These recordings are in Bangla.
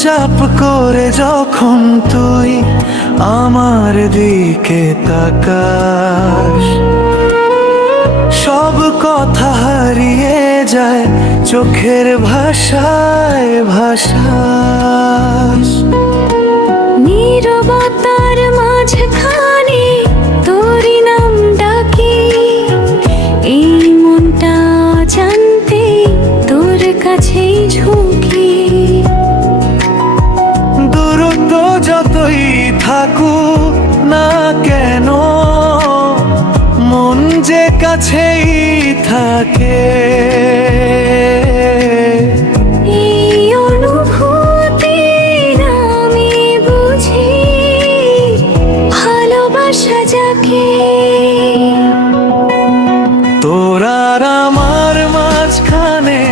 চাপ করে যখন তুই আমার দিকে তাকাস, সব কথা হারিয়ে যায় চোখের ভাষায় ভাষাস। নীরবতার মাঝখানে তোরই নাম ডাকি, এই মনটা জানতে তোর কাছেই ঝুঁকি। দূরত্ব যতই থাকুক না কেন, মন যে কাছেই থাকে। এই অনুভূতি আমি বুঝি, ভালোবাসা যাকে। তোর আর আমার মাঝখানে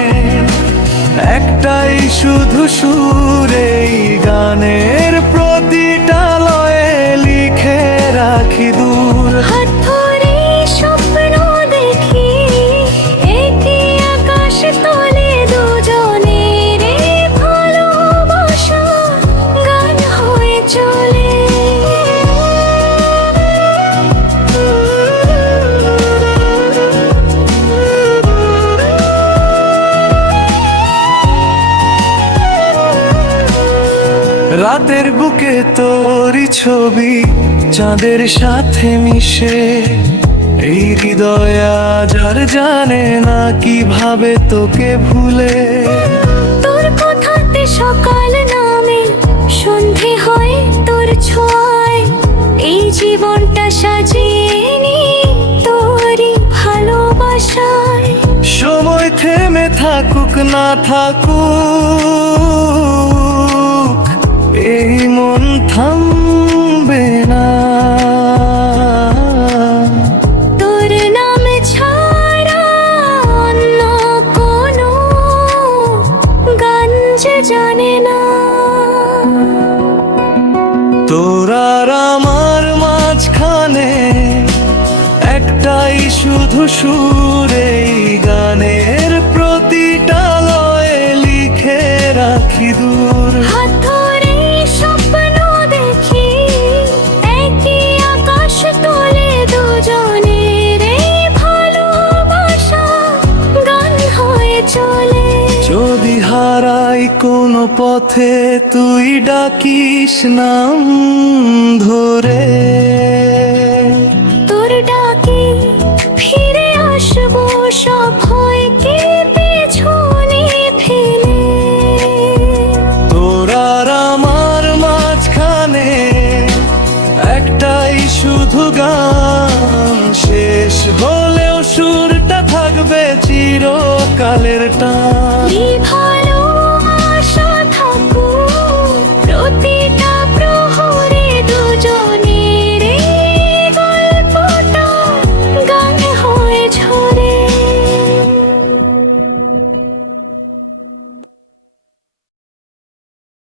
একটাই শুধু সুর, এই গানের প্রতিটা লয়ে লিখে রাখি দূর। হাত ধরে স্বপ্ন দেখি, একই আকাশ তলে দুজনের এই ভালোবাসা গান হয়ে চলে। রাতের বুকে তোরই ছবি চাঁদের সাথে মিশে, এই হৃদয় আজ আর জানে না কিভাবে তোকে ভুলে। তোর কথাতে সকাল নামে সন্ধে হয় তোর ছোঁয়ায়, এই জীবনটা সাজিয়ে নি তোরই ভালোবাসায়। সময় থেমে থাকুক না থাকুক, এই মন থামবে না। তোর নাম ছাড়া অন্য কোনো গান যে জানে না। তোর আর আমার মাঝখানে একটাই শুধু সুর, এই গানের প্রতিটা লয়ে লিখে রাখি দূর। হাত ধরে স্বপ্ন দেখি, একই আকাশ তলে দুজনের এই ভালোবাসা গান হয়ে চলে। যদি হারাই কোনো পথে তুই ডাকিস নাম ধরে, তোর ডাকে ফিরে আসবো সব ভয়কে পেছনে ফেলে। তোর আর আমার মাঝখানে একটাই শুধু গান, শেষ হলেও সুরটা থাকবে চিরকালের টান। নিভায়